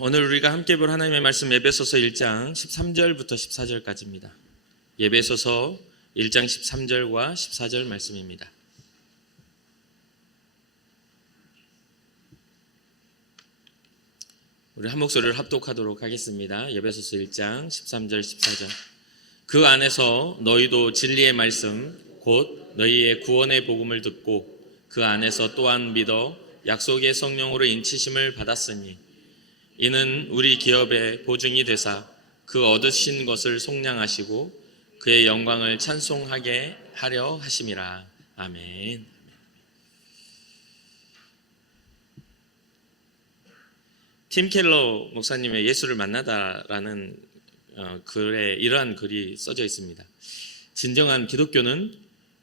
오늘 우리가 함께 볼 하나님의 말씀 에베소서 1장 13절부터 14절까지입니다. 에베소서 1장 13절과 14절 말씀입니다. 우리 한 목소리를 합독하도록 하겠습니다. 에베소서 1장 13절 14절. 그 안에서 너희도 진리의 말씀 곧 너희의 구원의 복음을 듣고 그 안에서 또한 믿어 약속의 성령으로 인치심을 받았으니 이는 우리 기업의 보증이 되사 그 얻으신 것을 속량하시고 그의 영광을 찬송하게 하려 하심이라. 아멘. 팀 켈러 목사님의 예수를 만나다라는 글에 이러한 글이 써져 있습니다. 진정한 기독교는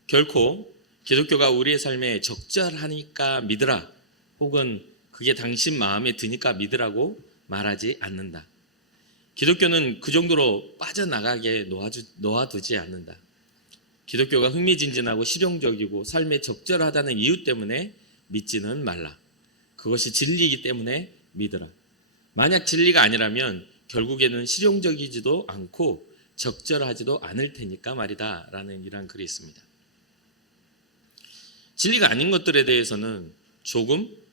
결코 기독교가 우리의 삶에 적절하니까 믿으라 혹은 그게 당신 마음에 드니까 믿으라고 말하지 않는다. 기독교는 그 정도로 빠져나가게 놓아두지 않는다. 기독교가 흥미진진하고 실용적이고 삶에 적절하다는 이유 때문에 믿지는 말라. 그것이 진리이기 때문에 믿으라. 만약 진리가 아니라면 결국에는 실용적이지도 않고 적절하지도 않을 테니까 말이다 라는 이런 글이 있습니다. 진리가 아닌 것들에 대해서는 조금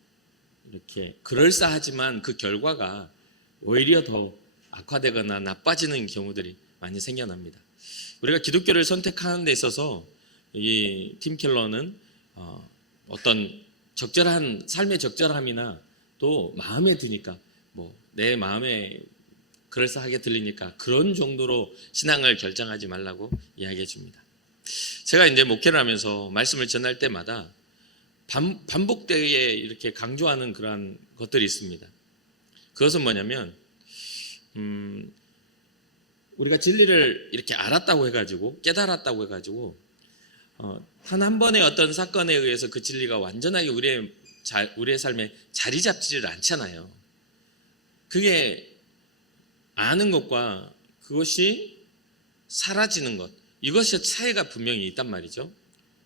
이렇게 그럴싸하지만 그 결과가 오히려 더 악화되거나 나빠지는 경우들이 많이 생겨납니다. 우리가 기독교를 선택하는 데 있어서 이 팀 켈러는 어떤 적절한 삶의 적절함이나 또 마음에 드니까 내 마음에 그럴싸하게 들리니까 그런 정도로 신앙을 결정하지 말라고 이야기해 줍니다. 제가 이제 목회를 하면서 말씀을 전할 때마다 반복되게 이렇게 강조하는 그러한 것들이 있습니다. 그것은 뭐냐면 우리가 진리를 이렇게 알았다고 해가지고 깨달았다고 해가지고 한 번의 어떤 사건에 의해서 그 진리가 완전하게 우리의 삶에 자리 잡지를 않잖아요. 그게 아는 것과 그것이 사라지는 것, 이것의 차이가 분명히 있단 말이죠.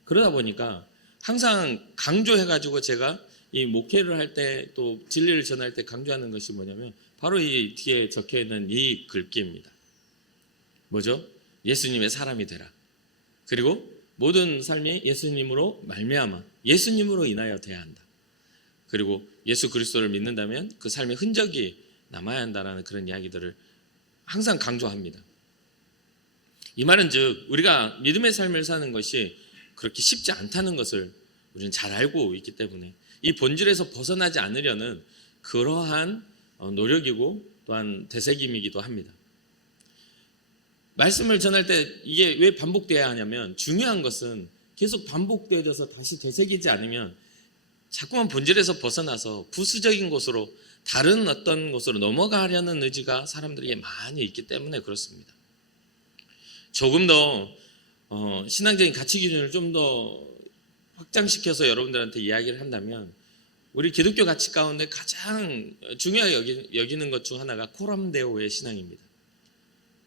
그러다 보니까 항상 강조해가지고 제가 이 목회를 할 때 또 진리를 전할 때 강조하는 것이 뭐냐면 바로 이 뒤에 적혀있는 이 글귀입니다. 뭐죠? 예수님의 사람이 되라. 그리고 모든 삶이 예수님으로 말미암아 예수님으로 인하여 돼야 한다. 그리고 예수 그리스도를 믿는다면 그 삶의 흔적이 남아야 한다는 그런 이야기들을 항상 강조합니다. 이 말은 즉 우리가 믿음의 삶을 사는 것이 그렇게 쉽지 않다는 것을 우리는 잘 알고 있기 때문에 이 본질에서 벗어나지 않으려는 그러한 노력이고 또한 되새김이기도 합니다. 말씀을 전할 때 이게 왜 반복돼야 하냐면 중요한 것은 계속 반복되어져서 다시 되새기지 않으면 자꾸만 본질에서 벗어나서 부수적인 곳으로 다른 어떤 곳으로 넘어가려는 의지가 사람들에게 많이 있기 때문에 그렇습니다. 조금 더 신앙적인 가치 기준을 좀 더 확장시켜서 여러분들한테 이야기를 한다면 우리 기독교 가치 가운데 가장 중요하게 여기는 것 중 하나가 코람데오의 신앙입니다.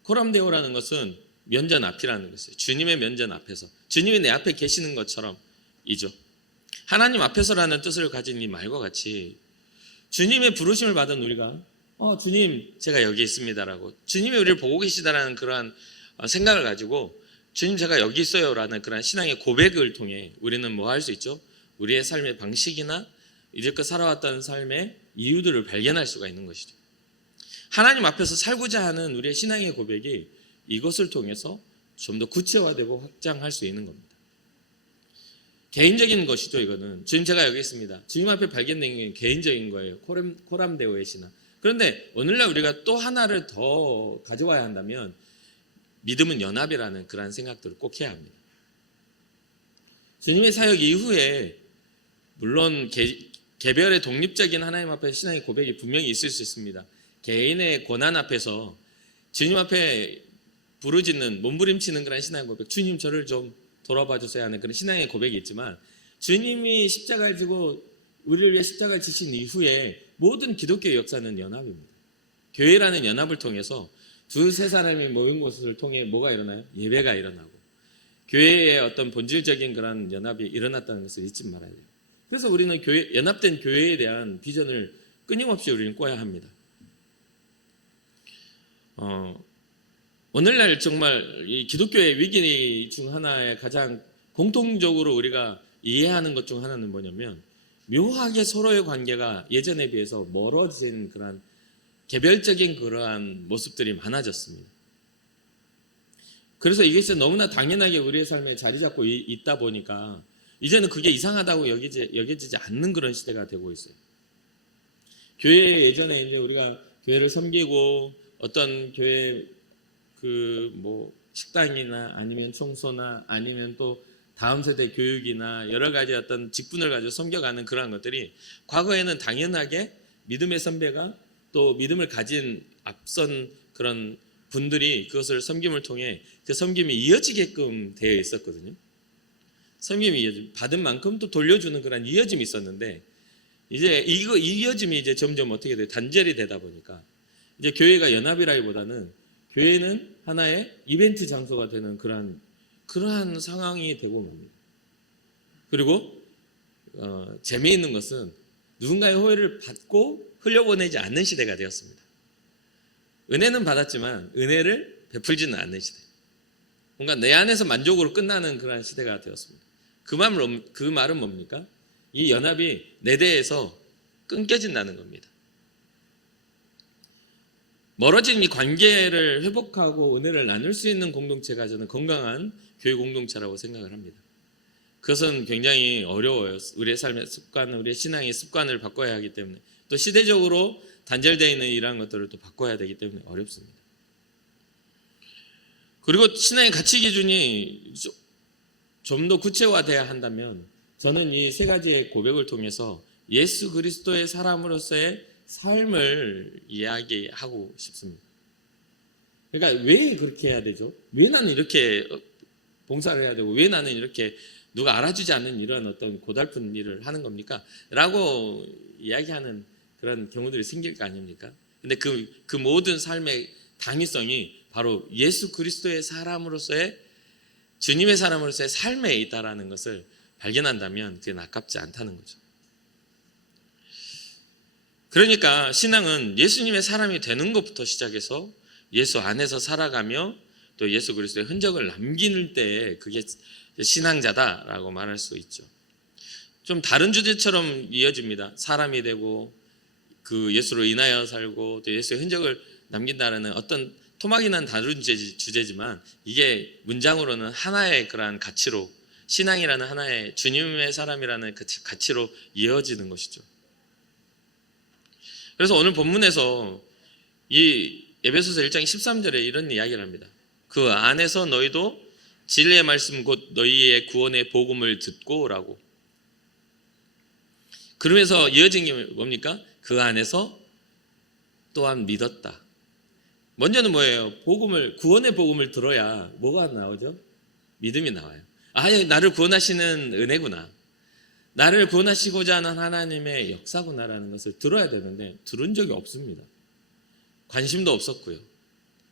코람데오라는 것은 면전 앞이라는 것이에요. 주님의 면전 앞에서 주님이 내 앞에 계시는 것처럼이죠. 하나님 앞에서라는 뜻을 가진 이 말과 같이 주님의 부르심을 받은 우리가 주님 제가 여기 있습니다라고 주님이 우리를 보고 계시다라는 그러한 생각을 가지고 주님 제가 여기 있어요라는 그런 신앙의 고백을 통해 우리는 뭐 할 수 있죠? 우리의 삶의 방식이나 이제껏 살아왔던 삶의 이유들을 발견할 수가 있는 것이죠. 하나님 앞에서 살고자 하는 우리의 신앙의 고백이 이것을 통해서 좀 더 구체화되고 확장할 수 있는 겁니다. 개인적인 것이죠. 이거는 주님 제가 여기 있습니다. 주님 앞에 발견된 게 개인적인 거예요. 코람데오의 신앙. 그런데 오늘날 우리가 또 하나를 더 가져와야 한다면 믿음은 연합이라는 그런 생각들을 꼭 해야 합니다. 주님의 사역 이후에 물론 개별의 독립적인 하나님 앞에 신앙의 고백이 분명히 있을 수 있습니다. 개인의 고난 앞에서 주님 앞에 부르짖는 몸부림치는 그런 신앙의 고백, 주님 저를 좀 돌아봐 주세요 하는 그런 신앙의 고백이 있지만 주님이 십자가를 지고 우리를 위해 십자가를 지신 이후에 모든 기독교의 역사는 연합입니다. 교회라는 연합을 통해서 두세 사람이 모인 것을 통해 뭐가 일어나요? 예배가 일어나고 교회의 어떤 본질적인 그런 연합이 일어났다는 것을 잊지 말아야 돼요. 그래서 우리는 연합된 교회에 대한 비전을 끊임없이 우리는 꿔야 합니다. 오늘날 정말 이 기독교의 위기 중 하나의 가장 공통적으로 우리가 이해하는 것 중 하나는 뭐냐면 묘하게 서로의 관계가 예전에 비해서 멀어진 그러한 개별적인 그러한 모습들이 많아졌습니다. 그래서 이것이 너무나 당연하게 우리의 삶에 자리 잡고 있다 보니까 이제는 그게 이상하다고 여겨지지 않는 그런 시대가 되고 있어요. 교회 예전에 이제 우리가 교회를 섬기고 어떤 교회 식당이나 아니면 청소나 아니면 또 다음 세대 교육이나 여러 가지 어떤 직분을 가지고 섬겨가는 그러한 것들이 과거에는 당연하게 믿음의 선배가 또 믿음을 가진 앞선 그런 분들이 그것을 섬김을 통해 그 섬김이 이어지게끔 되어 있었거든요. 섬김이 받은 만큼 또 돌려주는 그런 이어짐이 있었는데 이제 이 이어짐이 이제 점점 어떻게 돼요? 단절이 되다 보니까 이제 교회가 연합이라기보다는 교회는 하나의 이벤트 장소가 되는 그러한 상황이 되고 맙니다. 그리고 재미있는 것은 누군가의 호의를 받고 흘려보내지 않는 시대가 되었습니다. 은혜는 받았지만 은혜를 베풀지는 않는 시대. 뭔가 내 안에서 만족으로 끝나는 그런 시대가 되었습니다. 그 말은 뭡니까? 이 연합이 내 대에서 끊겨진다는 겁니다. 멀어진 이 관계를 회복하고 은혜를 나눌 수 있는 공동체가 저는 건강한 교회 공동체라고 생각을 합니다. 그것은 굉장히 어려워요. 우리의 삶의 습관, 우리의 신앙의 습관을 바꿔야 하기 때문에 또 시대적으로 단절되어 있는 이러한 것들을 또 바꿔야 되기 때문에 어렵습니다. 그리고 신앙의 가치 기준이 좀 더 구체화돼야 한다면 저는 이 세 가지의 고백을 통해서 예수 그리스도의 사람으로서의 삶을 이야기하고 싶습니다. 그러니까 왜 그렇게 해야 되죠? 왜 나는 이렇게 봉사를 해야 되고 왜 나는 이렇게 누가 알아주지 않는 이런 어떤 고달픈 일을 하는 겁니까? 라고 이야기하는 그런 경우들이 생길 거 아닙니까? 근데 그 모든 삶의 당위성이 바로 예수 그리스도의 사람으로서의 주님의 사람으로서의 삶에 있다라는 것을 발견한다면 그게 아깝지 않다는 거죠. 그러니까 신앙은 예수님의 사람이 되는 것부터 시작해서 예수 안에서 살아가며 또 예수 그리스도의 흔적을 남기는 때에 그게 신앙자다라고 말할 수 있죠. 좀 다른 주제처럼 이어집니다. 사람이 되고 그 예수로 인하여 살고 또 예수의 흔적을 남긴다는 어떤 토막이 난 다른 주제지만 이게 문장으로는 하나의 그러한 가치로 신앙이라는 하나의 주님의 사람이라는 그 가치로 이어지는 것이죠. 그래서 오늘 본문에서 이 에베소서 1장 13절에 이런 이야기를 합니다. 그 안에서 너희도 진리의 말씀 곧 너희의 구원의 복음을 듣고라고. 그러면서 이어진 게 뭡니까? 그 안에서 또한 믿었다. 먼저는 뭐예요? 구원의 복음을 들어야 뭐가 나오죠? 믿음이 나와요. 나를 구원하시는 은혜구나. 나를 구원하시고자 하는 하나님의 역사구나라는 것을 들어야 되는데 들은 적이 없습니다. 관심도 없었고요.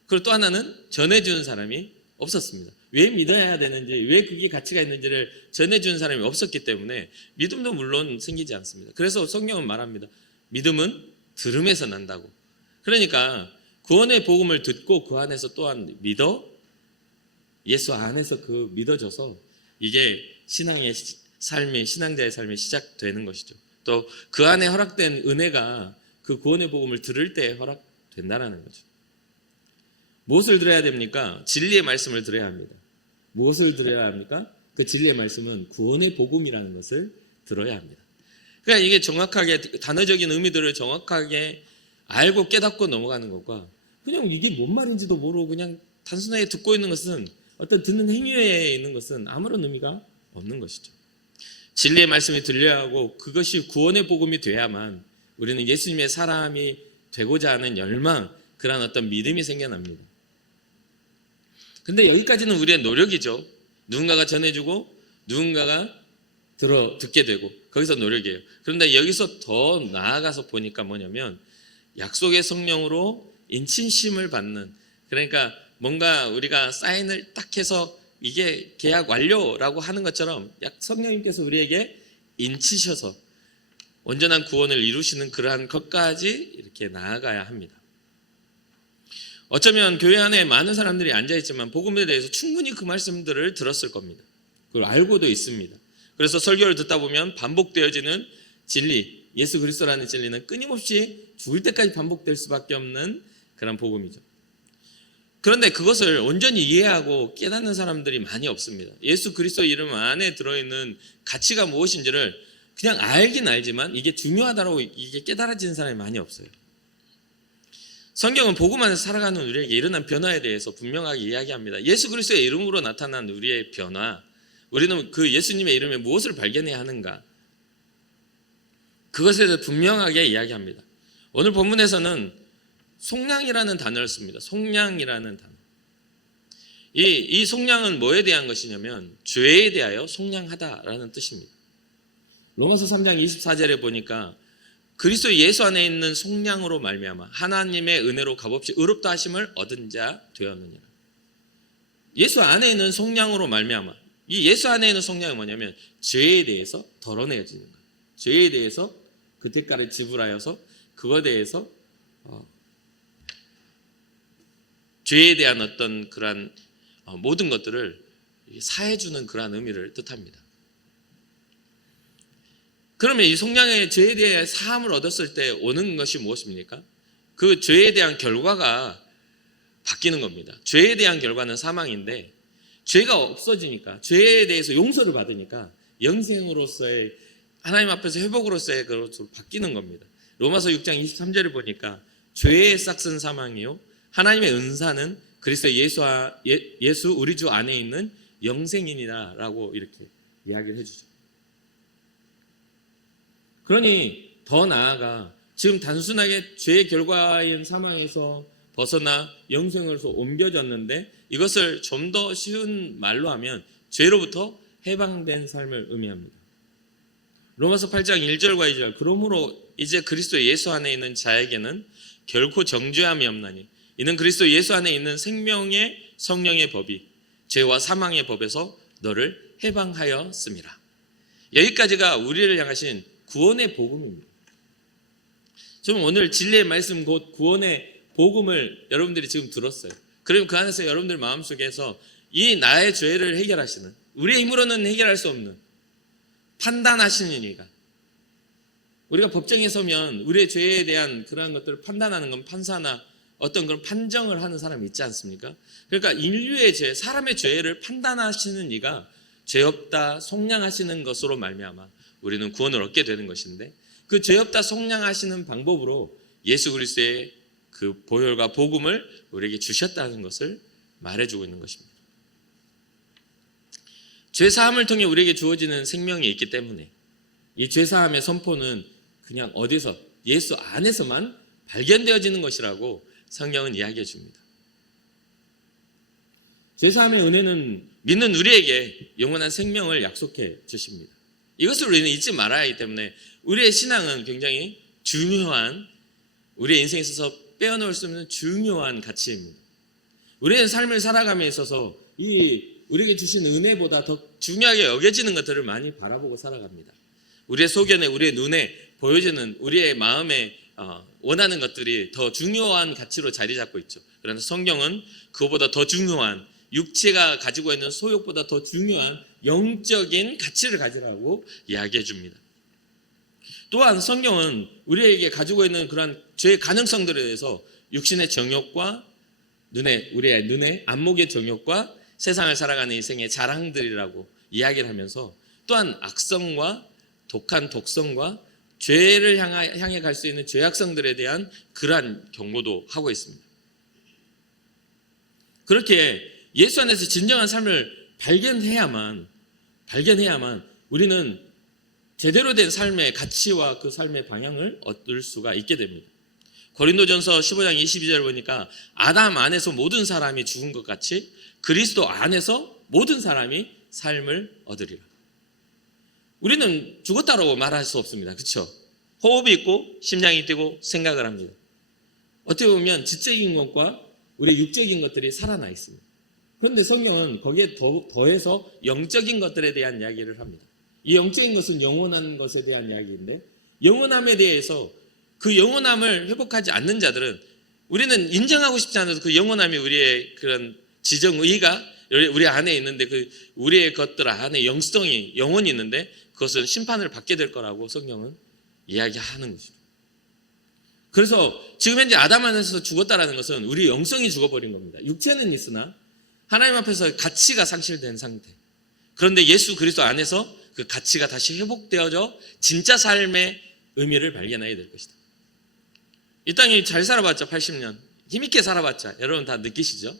그리고 또 하나는 전해주는 사람이 없었습니다. 왜 믿어야 되는지, 왜 그게 가치가 있는지를 전해주는 사람이 없었기 때문에 믿음도 물론 생기지 않습니다. 그래서 성경은 말합니다. 믿음은 들음에서 난다고. 그러니까 구원의 복음을 듣고 그 안에서 또한 예수 안에서 그 믿어져서 이게 신앙의 삶이 신앙자의 삶이 시작되는 것이죠. 또 그 안에 허락된 은혜가 그 구원의 복음을 들을 때 허락된다는 거죠. 무엇을 들어야 됩니까? 진리의 말씀을 들어야 합니다. 무엇을 들어야 합니까? 그 진리의 말씀은 구원의 복음이라는 것을 들어야 합니다. 그러니까 이게 정확하게 단어적인 의미들을 정확하게 알고 깨닫고 넘어가는 것과 그냥 이게 뭔 말인지도 모르고 그냥 단순하게 듣고 있는 것은 어떤 듣는 행위에 있는 것은 아무런 의미가 없는 것이죠. 진리의 말씀이 들려야 하고 그것이 구원의 복음이 돼야만 우리는 예수님의 사람이 되고자 하는 열망, 그런 어떤 믿음이 생겨납니다. 근데 여기까지는 우리의 노력이죠. 누군가가 전해주고 누군가가 듣게 되고 거기서 노력이에요. 그런데 여기서 더 나아가서 보니까 뭐냐면 약속의 성령으로 인친심을 받는, 그러니까 뭔가 우리가 사인을 딱 해서 이게 계약 완료라고 하는 것처럼 성령님께서 우리에게 인치셔서 온전한 구원을 이루시는 그러한 것까지 이렇게 나아가야 합니다. 어쩌면 교회 안에 많은 사람들이 앉아있지만 복음에 대해서 충분히 그 말씀들을 들었을 겁니다. 그걸 알고도 있습니다. 그래서 설교를 듣다 보면 반복되어지는 진리, 예수 그리스도라는 진리는 끊임없이 죽을 때까지 반복될 수밖에 없는 그런 복음이죠. 그런데 그것을 온전히 이해하고 깨닫는 사람들이 많이 없습니다. 예수 그리스도 이름 안에 들어있는 가치가 무엇인지를 그냥 알긴 알지만 이게 중요하다고 이게 깨달아지는 사람이 많이 없어요. 성경은 복음 안에서 살아가는 우리에게 일어난 변화에 대해서 분명하게 이야기합니다. 예수 그리스도의 이름으로 나타난 우리의 변화, 우리는 그 예수님의 이름에 무엇을 발견해야 하는가, 그것에 대해서 분명하게 이야기합니다. 오늘 본문에서는 속량이라는 단어를 씁니다. 속량이라는 단어. 이 속량은 뭐에 대한 것이냐면 죄에 대하여 속량하다라는 뜻입니다. 로마서 3장 24절에 보니까 그리스도 예수 안에 있는 속량으로 말미암아 하나님의 은혜로 값없이 의롭다 하심을 얻은 자 되었느니라. 예수 안에 있는 속량으로 말미암아, 이 예수 안에 있는 속량이 뭐냐면 죄에 대해서 덜어내어지는 거예요. 죄에 대해서 그 대가를 지불하여서 그거에 대해서 죄에 대한 어떤 그러한 모든 것들을 사해주는 그러한 의미를 뜻합니다. 그러면 이 속량의 죄에 대해 사함을 얻었을 때 오는 것이 무엇입니까? 그 죄에 대한 결과가 바뀌는 겁니다. 죄에 대한 결과는 사망인데 죄가 없어지니까, 죄에 대해서 용서를 받으니까 영생으로서의 하나님 앞에서 회복으로서의 그것으로 바뀌는 겁니다. 로마서 6장 23절을 보니까 죄의 싹은 사망이요 하나님의 은사는 그리스도 예수 우리 주 안에 있는 영생이니라 라고 이렇게 이야기를 해주죠. 그러니 더 나아가 지금 단순하게 죄의 결과인 사망에서 벗어나 영생으로서 옮겨졌는데 이것을 좀 더 쉬운 말로 하면 죄로부터 해방된 삶을 의미합니다. 로마서 8장 1절과 2절, 그러므로 이제 그리스도 예수 안에 있는 자에게는 결코 정죄함이 없나니 이는 그리스도 예수 안에 있는 생명의 성령의 법이 죄와 사망의 법에서 너를 해방하였음이라. 여기까지가 우리를 향하신 구원의 복음입니다. 지금 오늘 진리의 말씀 곧 구원의 복음을 여러분들이 지금 들었어요. 그리고 그 안에서 여러분들 마음속에서 이 나의 죄를 해결하시는, 우리의 힘으로는 해결할 수 없는 판단하시는 이가, 우리가 법정에 서면 우리의 죄에 대한 그러한 것들을 판단하는 건 판사나 어떤 그런 판정을 하는 사람이 있지 않습니까? 그러니까 인류의 죄, 사람의 죄를 판단하시는 이가 죄 없다 속량하시는 것으로 말미암아 우리는 구원을 얻게 되는 것인데, 그 죄 없다 속량하시는 방법으로 예수 그리스도의 그 보혈과 복음을 우리에게 주셨다는 것을 말해주고 있는 것입니다. 죄 사함을 통해 우리에게 주어지는 생명이 있기 때문에 이 죄 사함의 선포는 그냥 어디서 예수 안에서만 발견되어지는 것이라고 성경은 이야기해 줍니다. 죄 사함의 은혜는 믿는 우리에게 영원한 생명을 약속해 주십니다. 이것을 우리는 잊지 말아야 하기 때문에 우리의 신앙은 굉장히 중요한, 우리의 인생에 있어서 빼어놓을 수 없는 중요한 가치입니다. 우리의 삶을 살아감에 있어서 이 우리에게 주신 은혜보다 더 중요하게 여겨지는 것들을 많이 바라보고 살아갑니다. 우리의 소견에, 우리의 눈에 보여지는, 우리의 마음에 원하는 것들이 더 중요한 가치로 자리 잡고 있죠. 그러나 성경은 그것보다 더 중요한, 육체가 가지고 있는 소욕보다 더 중요한 영적인 가치를 가지라고 이야기해 줍니다. 또한 성경은 우리에게 가지고 있는 그러한 죄의 가능성들에 대해서 육신의 정욕과 우리의 눈의 안목의 정욕과 세상을 살아가는 인생의 자랑들이라고 이야기를 하면서 또한 악성과 독한 독성과 죄를 향해 갈 수 있는 죄악성들에 대한 그러한 경고도 하고 있습니다. 그렇게 예수 안에서 진정한 삶을 발견해야만 우리는 제대로 된 삶의 가치와 그 삶의 방향을 얻을 수가 있게 됩니다. 고린도전서 15장 22절 보니까 아담 안에서 모든 사람이 죽은 것 같이 그리스도 안에서 모든 사람이 삶을 얻으리라. 우리는 죽었다고 말할 수 없습니다. 그렇죠? 호흡이 있고 심장이 뛰고 생각을 합니다. 어떻게 보면 지적인 것과 우리의 육적인 것들이 살아나 있습니다. 그런데 성경은 거기에 더해서 영적인 것들에 대한 이야기를 합니다. 이 영적인 것은 영원한 것에 대한 이야기인데, 영원함에 대해서 그 영원함을 회복하지 않는 자들은 우리는 인정하고 싶지 않아도 그 영원함이 우리의 그런 지정의가 우리 안에 있는데 그 우리의 것들 안에 영성이 영혼이 있는데 그것은 심판을 받게 될 거라고 성경은 이야기하는 것이죠. 그래서 지금 현재 아담 안에서 죽었다라는 것은 우리 영성이 죽어버린 겁니다. 육체는 있으나 하나님 앞에서 가치가 상실된 상태. 그런데 예수 그리스도 안에서 그 가치가 다시 회복되어져 진짜 삶의 의미를 발견하게 될 것이다. 이 땅에 잘 살아봤자 80년, 힘있게 살아봤자 여러분 다 느끼시죠?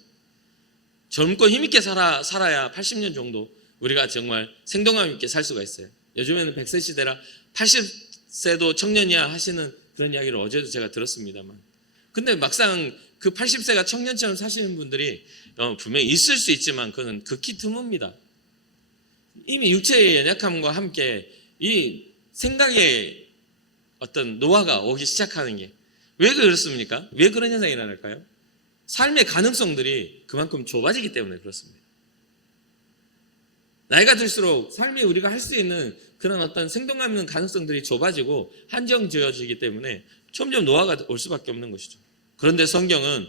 젊고 힘있게 살아야 80년 정도 우리가 정말 생동감 있게 살 수가 있어요. 요즘에는 100세 시대라 80세도 청년이야 하시는 그런 이야기를 어제도 제가 들었습니다만, 근데 막상 그 80세가 청년처럼 사시는 분들이 분명히 있을 수 있지만 그건 극히 드뭅니다. 이미 육체의 연약함과 함께 이 생각의 어떤 노화가 오기 시작하는 게 왜 그렇습니까? 왜 그런 현상이 일어날까요? 삶의 가능성들이 그만큼 좁아지기 때문에 그렇습니다. 나이가 들수록 삶에 우리가 할 수 있는 그런 어떤 생동감 있는 가능성들이 좁아지고 한정지어지기 때문에 점점 노화가 올 수밖에 없는 것이죠. 그런데 성경은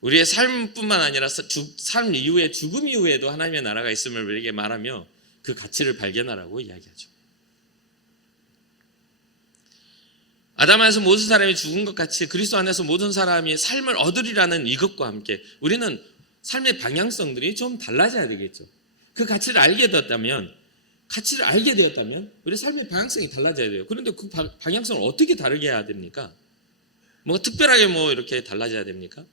우리의 삶뿐만 아니라 삶 이후에 죽음 이후에도 하나님의 나라가 있음을 우리에게 말하며 그 가치를 발견하라고 이야기하죠. 아담 안에서 모든 사람이 죽은 것 같이 그리스도 안에서 모든 사람이 삶을 얻으리라는 이것과 함께 우리는 삶의 방향성들이 좀 달라져야 되겠죠. 그 가치를 알게 되었다면 우리 삶의 방향성이 달라져야 돼요. 그런데 그 방향성을 어떻게 다르게 해야 됩니까? 뭐 특별하게 뭐 이렇게 달라져야 됩니까?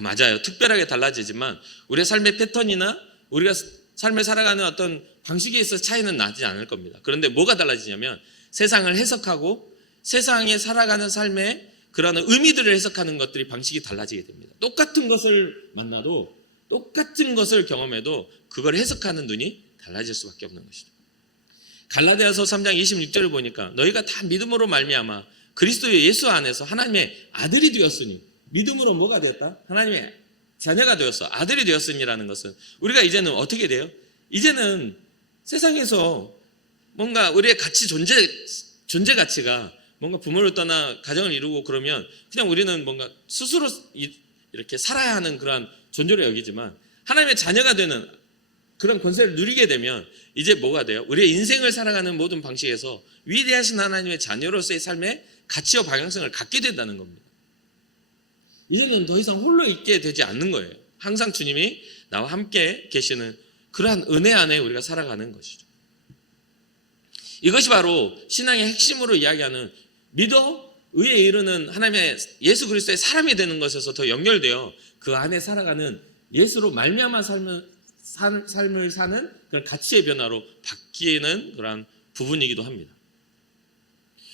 맞아요. 특별하게 달라지지만 우리의 삶의 패턴이나 우리가 삶을 살아가는 어떤 방식에 있어서 차이는 나지 않을 겁니다. 그런데 뭐가 달라지냐면 세상을 해석하고 세상에 살아가는 삶의 그런 의미들을 해석하는 것들이 방식이 달라지게 됩니다. 똑같은 것을 만나도 똑같은 것을 경험해도 그걸 해석하는 눈이 달라질 수밖에 없는 것이죠. 갈라디아서 3장 26절을 보니까 너희가 다 믿음으로 말미암아 그리스도의 예수 안에서 하나님의 아들이 되었으니, 믿음으로 뭐가 되었다? 하나님의 자녀가 되었어. 아들이 되었으니라는 것은 우리가 이제는 어떻게 돼요? 이제는 세상에서 뭔가 우리의 가치 존재 가치가 뭔가 부모를 떠나 가정을 이루고 그러면 그냥 우리는 뭔가 스스로 이렇게 살아야 하는 그런 존재로 여기지만 하나님의 자녀가 되는 그런 권세를 누리게 되면 이제 뭐가 돼요? 우리의 인생을 살아가는 모든 방식에서 위대하신 하나님의 자녀로서의 삶의 가치와 방향성을 갖게 된다는 겁니다. 이제는 더 이상 홀로 있게 되지 않는 거예요. 항상 주님이 나와 함께 계시는 그러한 은혜 안에 우리가 살아가는 것이죠. 이것이 바로 신앙의 핵심으로 이야기하는 믿어 의에 이르는 하나님의 예수 그리스도의 사람이 되는 것에서 더 연결되어 그 안에 살아가는 예수로 말미암아 삶을 사는 그런 가치의 변화로 바뀌는 그런 부분이기도 합니다.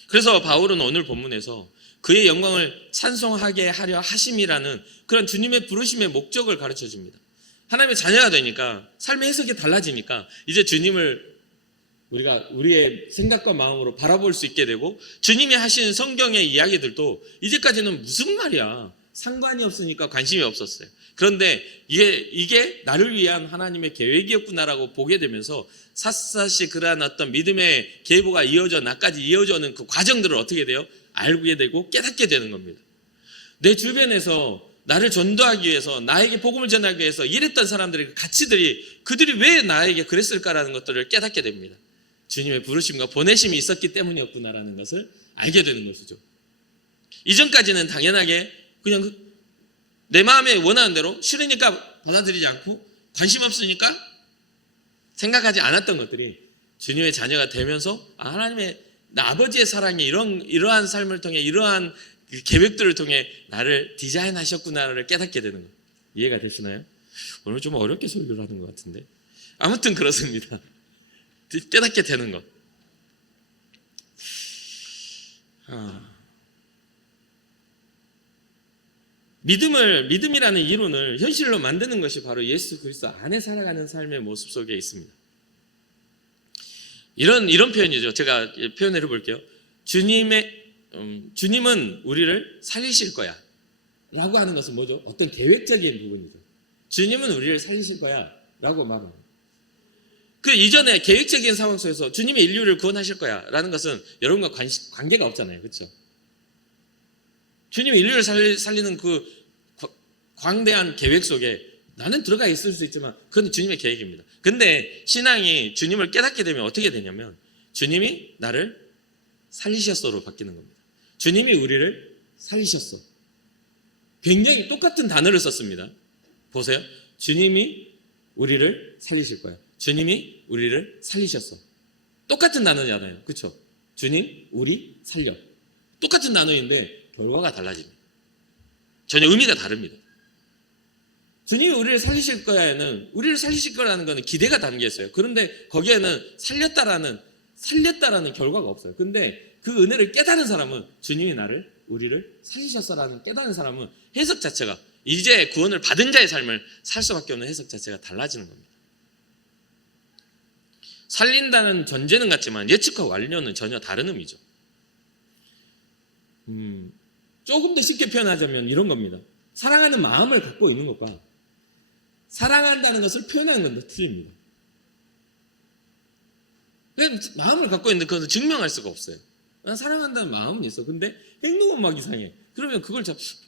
그래서 바울은 오늘 본문에서 그의 영광을 찬송하게 하려 하심이라는 그런 주님의 부르심의 목적을 가르쳐 줍니다. 하나님의 자녀가 되니까 삶의 해석이 달라지니까 이제 주님을 우리가 우리의 생각과 마음으로 바라볼 수 있게 되고 주님이 하신 성경의 이야기들도 이제까지는 무슨 말이야 상관이 없으니까 관심이 없었어요. 그런데 이게 나를 위한 하나님의 계획이었구나라고 보게 되면서 샅샅이 그러한 어떤 믿음의 계보가 이어져 나까지 이어져 오는 그 과정들을 어떻게 돼요? 알게 되고 깨닫게 되는 겁니다. 내 주변에서 나를 전도하기 위해서 나에게 복음을 전하기 위해서 일했던 사람들의 그 가치들이 그들이 왜 나에게 그랬을까라는 것들을 깨닫게 됩니다. 주님의 부르심과 보내심이 있었기 때문이었구나라는 것을 알게 되는 것이죠. 이전까지는 당연하게 그냥 내 마음에 원하는 대로 싫으니까 받아들이지 않고 관심 없으니까 생각하지 않았던 것들이 주님의 자녀가 되면서 하나님의 아버지의 사랑이 이러한 삶을 통해 이러한 계획들을 통해 나를 디자인하셨구나를 깨닫게 되는 것. 이해가 되시나요? 오늘 좀 어렵게 설교를 하는 것 같은데 아무튼 그렇습니다. 깨닫게 되는 것. 믿음이라는 이론을 현실로 만드는 것이 바로 예수 그리스도 안에 살아가는 삶의 모습 속에 있습니다. 이런 표현이죠. 제가 표현을 해볼게요. 주님은 우리를 살리실 거야 라고 하는 것은 뭐죠? 어떤 계획적인 부분이죠. 주님은 우리를 살리실 거야 라고 말합니다. 그 이전에 계획적인 상황 속에서 주님의 인류를 구원하실 거야 라는 것은 여러분과 관계가 없잖아요. 그렇죠? 주님이 인류를 살리는 그 광대한 계획 속에 나는 들어가 있을 수 있지만 그건 주님의 계획입니다. 근데 신앙이 주님을 깨닫게 되면 어떻게 되냐면 주님이 나를 살리셨어로 바뀌는 겁니다. 주님이 우리를 살리셨어. 굉장히 똑같은 단어를 썼습니다. 보세요. 주님이 우리를 살리실 거예요. 주님이 우리를 살리셨어. 똑같은 단어잖아요. 그렇죠? 주님, 우리, 살려. 똑같은 단어인데 결과가 달라집니다. 전혀 의미가 다릅니다. 주님이 우리를 살리실 거야에는 우리를 살리실 거라는 것은 기대가 담겨 있어요. 그런데 거기에는 살렸다라는 결과가 없어요. 근데 그 은혜를 깨달은 사람은 주님이 우리를 살리셨어라는 깨달은 사람은 해석 자체가 이제 구원을 받은 자의 삶을 살 수밖에 없는 해석 자체가 달라지는 겁니다. 살린다는 전제는 같지만 예측과 완료는 전혀 다른 의미죠. 조금 더 쉽게 표현하자면 이런 겁니다. 사랑하는 마음을 갖고 있는 것과 사랑한다는 것을 표현하는 건 더 틀립니다. 마음을 갖고 있는데 그것은 증명할 수가 없어요. 난 사랑한다는 마음은 있어. 근데 행동은 막 이상해. 그러면 그걸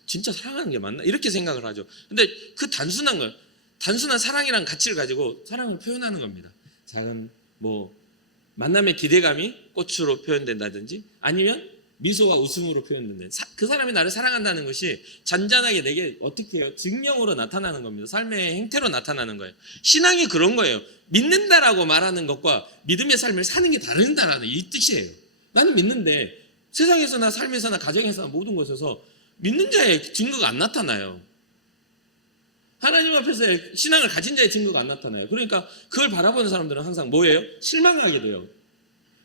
진짜 사랑하는 게 맞나? 이렇게 생각을 하죠. 근데 그 단순한 사랑이란 가치를 가지고 사랑을 표현하는 겁니다. 작은 만남의 기대감이 꽃으로 표현된다든지 아니면 미소와 웃음으로 표현된다. 그 사람이 나를 사랑한다는 것이 잔잔하게 내게 어떻게 해요? 증명으로 나타나는 겁니다. 삶의 행태로 나타나는 거예요. 신앙이 그런 거예요. 믿는다라고 말하는 것과 믿음의 삶을 사는 게 다른다라는 이 뜻이에요. 나는 믿는데 세상에서나 삶에서나 가정에서나 모든 곳에서 믿는 자의 증거가 안 나타나요. 하나님 앞에서 신앙을 가진 자의 증거가 안 나타나요. 그러니까 그걸 바라보는 사람들은 항상 뭐예요? 실망하게 돼요.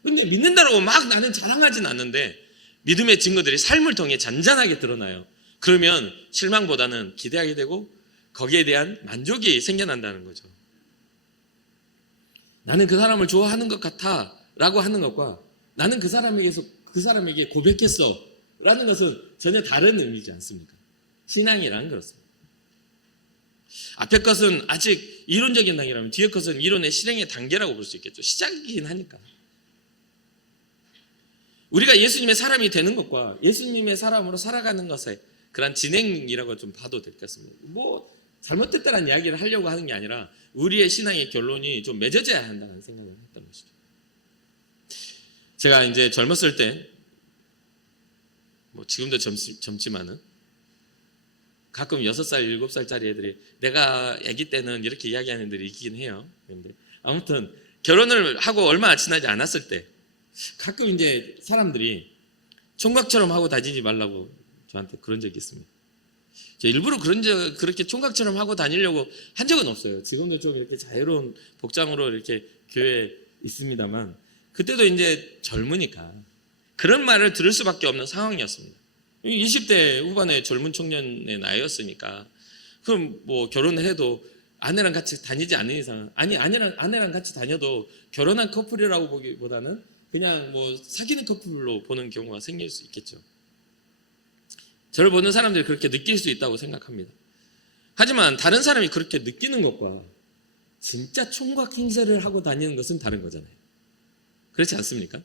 근데 믿는다라고 막 나는 자랑하진 않는데 믿음의 증거들이 삶을 통해 잔잔하게 드러나요. 그러면 실망보다는 기대하게 되고 거기에 대한 만족이 생겨난다는 거죠. 나는 그 사람을 좋아하는 것 같아 라고 하는 것과 나는 그 사람에게 고백했어 라는 것은 전혀 다른 의미지 않습니까? 신앙이란 그렇습니다. 앞의 것은 아직 이론적인 단계라면 뒤의 것은 이론의 실행의 단계라고 볼 수 있겠죠. 시작이긴 하니까. 우리가 예수님의 사람이 되는 것과 예수님의 사람으로 살아가는 것의 그런 진행이라고 좀 봐도 될 것 같습니다. 잘못됐다는 이야기를 하려고 하는 게 아니라 우리의 신앙의 결론이 좀 맺어져야 한다는 생각을 했던 것이죠. 제가 이제 젊었을 때, 지금도 젊지만은 가끔 6살, 7살짜리 애들이 내가 아기 때는 이렇게 이야기하는 애들이 있긴 해요. 그런데 아무튼 결혼을 하고 얼마 지나지 않았을 때 가끔 이제 사람들이 총각처럼 하고 다니지 말라고 저한테 그런 적이 있습니다. 제가 일부러 그렇게 총각처럼 하고 다니려고 한 적은 없어요. 지금도 좀 이렇게 자유로운 복장으로 이렇게 교회에 있습니다만 그때도 이제 젊으니까 그런 말을 들을 수밖에 없는 상황이었습니다. 20대 후반의 젊은 청년의 나이였으니까 그럼 결혼을 해도 아내랑 같이 다니지 않는 이상 아내랑 같이 다녀도 결혼한 커플이라고 보기보다는 그냥 사귀는 커플로 보는 경우가 생길 수 있겠죠. 저를 보는 사람들이 그렇게 느낄 수 있다고 생각합니다. 하지만 다른 사람이 그렇게 느끼는 것과 진짜 총각 행세를 하고 다니는 것은 다른 거잖아요. 그렇지 않습니까?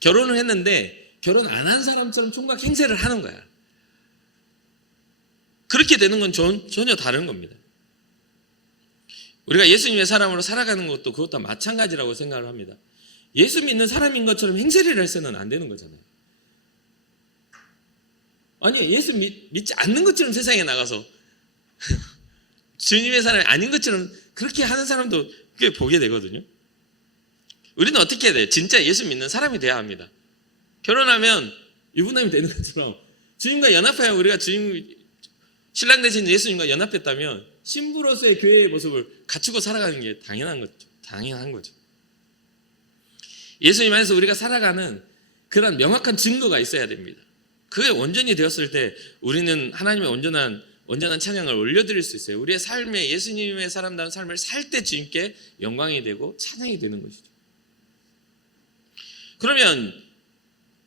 결혼을 했는데 결혼 안 한 사람처럼 총각 행세를 하는 거야. 그렇게 되는 건 전혀 다른 겁니다. 우리가 예수님의 사람으로 살아가는 것도 그것도 마찬가지라고 생각을 합니다. 예수 믿는 사람인 것처럼 행세를 해서는 안 되는 거잖아요. 아니 예수 믿지 않는 것처럼 세상에 나가서 주님의 사람이 아닌 것처럼 그렇게 하는 사람도 꽤 보게 되거든요. 우리는 어떻게 해야 돼요? 진짜 예수 믿는 사람이 돼야 합니다. 결혼하면 유부남이 되는 것처럼 주님과 연합하여 우리가 신랑 되신 예수님과 연합했다면 신부로서의 교회의 모습을 갖추고 살아가는 게 당연한 거죠. 예수님 안에서 우리가 살아가는 그런 명확한 증거가 있어야 됩니다. 그게 온전히 되었을 때 우리는 하나님의 온전한 찬양을 올려드릴 수 있어요. 우리의 삶에 예수님의 사람다운 삶을 살 때 주님께 영광이 되고 찬양이 되는 것이죠. 그러면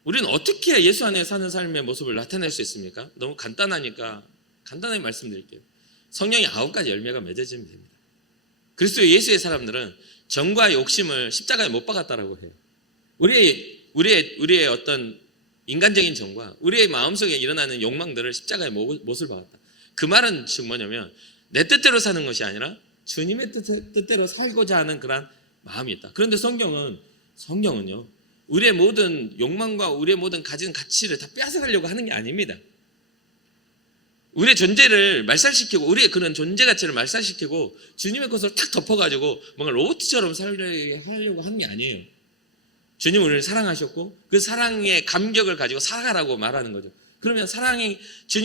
우리는 어떻게 예수 안에 사는 삶의 모습을 나타낼 수 있습니까? 너무 간단하니까 간단하게 말씀드릴게요. 성령의 9가지 열매가 맺어지면 됩니다. 그리스도 예수의 사람들은 정과 욕심을 십자가에 못 박았다라고 해요. 우리의 어떤 인간적인 정과 우리의 마음속에 일어나는 욕망들을 십자가에 못을 박았다. 그 말은 지금 뭐냐면 내 뜻대로 사는 것이 아니라 주님의 뜻대로 살고자 하는 그런 마음이 있다. 그런데 성경은요 우리의 모든 욕망과 우리의 모든 가진 가치를 다 뺏어가려고 하는 게 아닙니다. 우리의 존재를 말살시키고 우리의 그런 존재 가치를 말살시키고 주님의 것을 탁 덮어가지고 뭔가 로봇처럼 살려고 하는 게 아니에요. 주님은 우리를 사랑하셨고 그 사랑의 감격을 가지고 살아가라고 말하는 거죠. 그러면 사랑이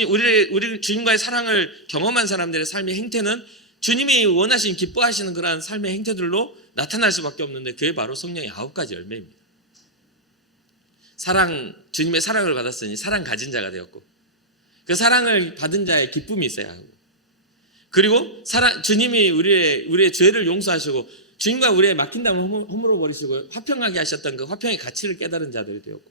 우리 주님과의 사랑을 경험한 사람들의 삶의 행태는 주님이 원하시는 기뻐하시는 그러한 삶의 행태들로 나타날 수밖에 없는데 그게 바로 성령의 9가지 열매입니다. 주님의 사랑을 받았으니 사랑 가진 자가 되었고 그 사랑을 받은 자의 기쁨이 있어야 하고 그리고 주님이 우리의 죄를 용서하시고 주님과 우리의 막힌 담을 허물어 버리시고 화평하게 하셨던 그 화평의 가치를 깨달은 자들이 되었고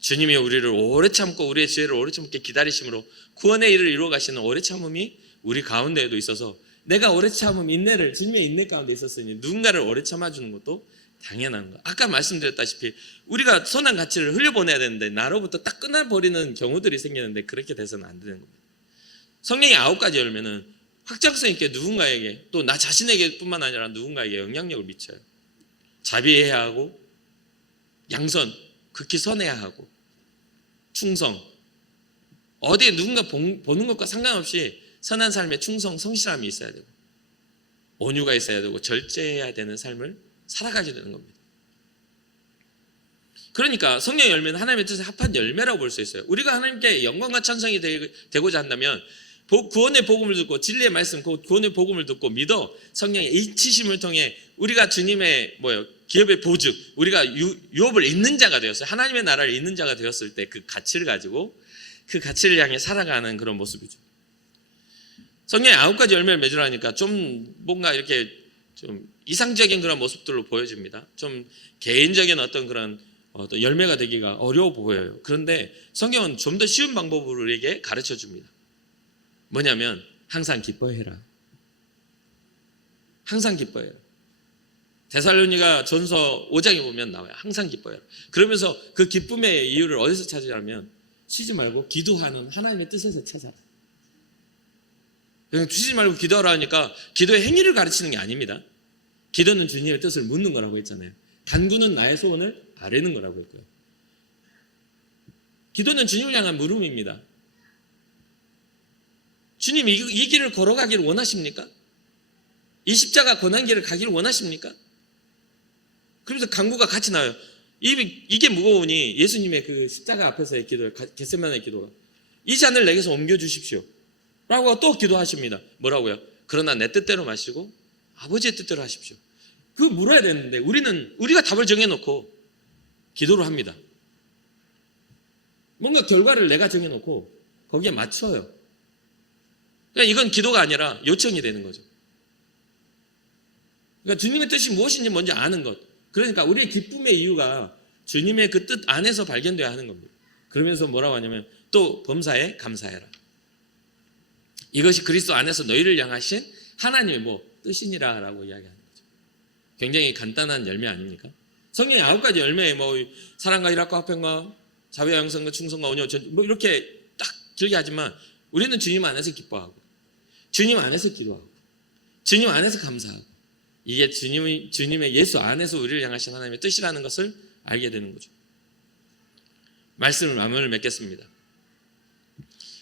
주님이 우리를 오래 참고 우리의 죄를 오래 참게 기다리심으로 구원의 일을 이루어 가시는 오래 참음이 우리 가운데에도 있어서 내가 오래 참음 인내를 주님의 인내 가운데 있었으니 누군가를 오래 참아주는 것도 당연한 거. 아까 말씀드렸다시피 우리가 선한 가치를 흘려보내야 되는데 나로부터 딱 끊어버리는 경우들이 생기는데 그렇게 돼서는 안 되는 겁니다. 성령의 9가지 열매는 확장성 있게 누군가에게 또 나 자신에게 뿐만 아니라 누군가에게 영향력을 미쳐요. 자비해야 하고 양선, 극히 선해야 하고 충성 어디에 누군가 보는 것과 상관없이 선한 삶에 충성, 성실함이 있어야 되고 온유가 있어야 되고 절제해야 되는 삶을 살아가게 되는 겁니다. 그러니까 성령의 열매는 하나님의 뜻에 합한 열매라고 볼 수 있어요. 우리가 하나님께 영광과 찬송이 되고자 한다면 구원의 복음을 듣고 진리의 말씀, 구원의 복음을 듣고 믿어 성령의 일치심을 통해 우리가 주님의 기업의 보증, 우리가 유업을 잇는 자가 되었어요. 하나님의 나라를 잇는 자가 되었을 때 그 가치를 가지고 그 가치를 향해 살아가는 그런 모습이죠. 성령의 9가지 열매를 맺으라니까 좀 뭔가 이렇게 좀 이상적인 그런 모습들로 보여집니다. 좀 개인적인 어떤 그런 열매가 되기가 어려워 보여요. 그런데 성경은 좀 더 쉬운 방법으로 우리에게 가르쳐 줍니다. 뭐냐면 항상 기뻐해라. 항상 기뻐해라. 데살로니가 전서 5장에 보면 나와요. 항상 기뻐해라. 그러면서 그 기쁨의 이유를 어디서 찾으냐면 쉬지 말고 기도하는 하나님의 뜻에서 찾아라. 쉬지 말고 기도하라 하니까 기도의 행위를 가르치는 게 아닙니다. 기도는 주님의 뜻을 묻는 거라고 했잖아요. 간구는 나의 소원을 아뢰는 거라고 했고요. 기도는 주님을 향한 물음입니다. 주님 이 길을 걸어가기를 원하십니까? 이 십자가 고난 길을 가기를 원하십니까? 그러면서 간구가 같이 나와요. 이게 무거우니 예수님의 그 십자가 앞에서의 기도, 겟세마네 기도가 이 잔을 내게서 옮겨주십시오 라고 또 기도하십니다. 뭐라고요? 그러나 내 뜻대로 마시고 아버지의 뜻대로 하십시오. 그거 물어야 되는데 우리가 답을 정해놓고 기도를 합니다. 뭔가 결과를 내가 정해놓고 거기에 맞춰요. 그러니까 이건 기도가 아니라 요청이 되는 거죠. 그러니까 주님의 뜻이 무엇인지 먼저 아는 것. 그러니까 우리의 기쁨의 이유가 주님의 그 뜻 안에서 발견되어야 하는 겁니다. 그러면서 뭐라고 하냐면 또 범사에 감사해라. 이것이 그리스도 안에서 너희를 향하신 하나님의 뜻이니라 라고 이야기하는 거죠. 굉장히 간단한 열매 아닙니까? 성경의 9가지 열매에 사랑과 희락과 화평과 자비와 양선과 충성과 온유 이렇게 딱 길게 하지만 우리는 주님 안에서 기뻐하고 주님 안에서 기도하고 주님 안에서 감사하고 이게 주님의 예수 안에서 우리를 향하신 하나님의 뜻이라는 것을 알게 되는 거죠. 말씀을 마무리를 맺겠습니다.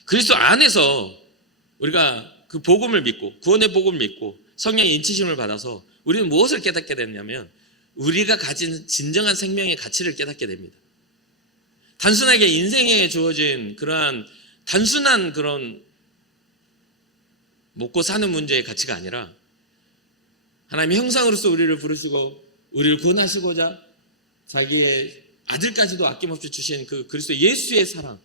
그리스도 안에서 우리가 그 복음을 믿고 구원의 복음을 믿고 성령의 인치심을 받아서 우리는 무엇을 깨닫게 됐냐면 우리가 가진 진정한 생명의 가치를 깨닫게 됩니다. 단순하게 인생에 주어진 그러한 단순한 그런 먹고 사는 문제의 가치가 아니라 하나님의 형상으로서 우리를 부르시고 우리를 구원하시고자 자기의 아들까지도 아낌없이 주신 그 그리스도 예수의 사랑,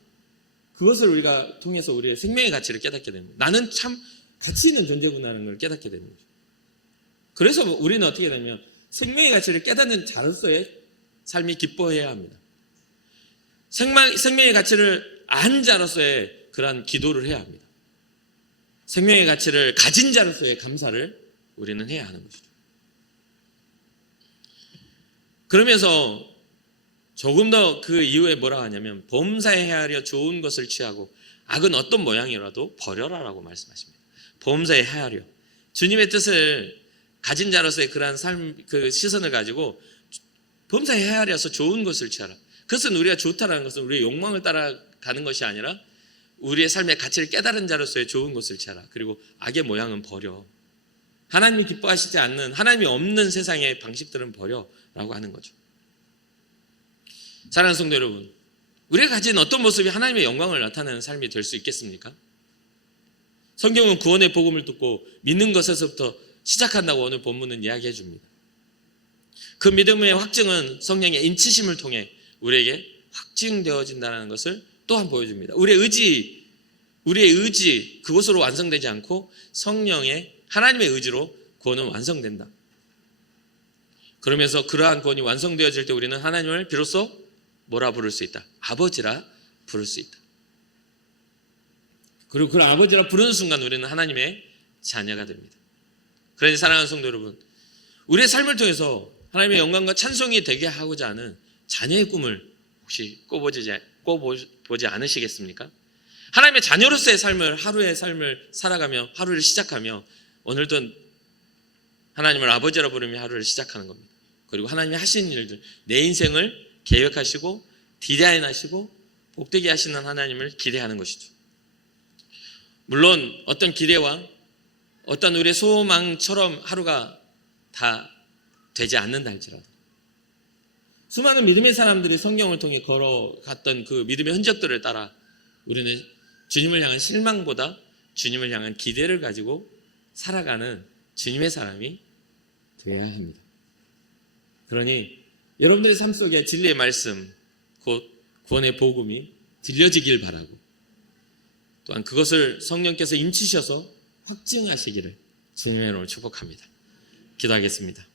그것을 우리가 통해서 우리의 생명의 가치를 깨닫게 됩니다. 나는 참 가치 있는 존재구나라는 걸 깨닫게 되는 거죠. 그래서 우리는 어떻게 되냐면 생명의 가치를 깨닫는 자로서의 삶이 기뻐해야 합니다. 생명의 가치를 안 자로서의 그러한 기도를 해야 합니다. 생명의 가치를 가진 자로서의 감사를 우리는 해야 하는 것이죠. 그러면서 조금 더 그 이후에 뭐라 하냐면 범사에 헤아려 좋은 것을 취하고 악은 어떤 모양이라도 버려라라고 말씀하십니다. 범사에 헤아려 주님의 뜻을 가진 자로서의 그러한 삶, 그 시선을 가지고 범사에 헤아려서 좋은 것을 취하라. 그것은 우리가 좋다라는 것은 우리의 욕망을 따라가는 것이 아니라 우리의 삶의 가치를 깨달은 자로서의 좋은 것을 취하라. 그리고 악의 모양은 버려. 하나님이 기뻐하시지 않는, 하나님이 없는 세상의 방식들은 버려라고 하는 거죠. 사랑하는 성도 여러분, 우리가 가진 어떤 모습이 하나님의 영광을 나타내는 삶이 될 수 있겠습니까? 성경은 구원의 복음을 듣고 믿는 것에서부터 시작한다고 오늘 본문은 이야기해 줍니다. 그 믿음의 확증은 성령의 인치심을 통해 우리에게 확증되어진다는 것을 또한 보여줍니다. 우리의 의지 그것으로 완성되지 않고 성령의 하나님의 의지로 구원은 완성된다. 그러면서 그러한 구원이 완성되어질 때 우리는 하나님을 비로소 뭐라 부를 수 있다? 아버지라 부를 수 있다. 그리고 그 아버지라 부르는 순간 우리는 하나님의 자녀가 됩니다. 그러니 사랑하는 성도 여러분, 우리의 삶을 통해서 하나님의 영광과 찬송이 되게 하고자 하는 자녀의 꿈을 혹시 꿔보지 않으시겠습니까? 하나님의 자녀로서의 삶을, 하루의 삶을 살아가며 하루를 시작하며 오늘도 하나님을 아버지라 부르며 하루를 시작하는 겁니다. 그리고 하나님이 하시는 일들, 내 인생을 계획하시고 디자인하시고 복되게 하시는 하나님을 기대하는 것이죠. 물론 어떤 기대와 어떤 우리의 소망처럼 하루가 다 되지 않는다 할지라도 수많은 믿음의 사람들이 성경을 통해 걸어갔던 그 믿음의 흔적들을 따라 우리는 주님을 향한 실망보다 주님을 향한 기대를 가지고 살아가는 주님의 사람이 되어야 합니다. 그러니 여러분들의 삶 속에 진리의 말씀, 곧 구원의 복음이 들려지길 바라고 또한 그것을 성령께서 인치셔서 확증하시기를 주님의 이름으로 축복합니다. 기도하겠습니다.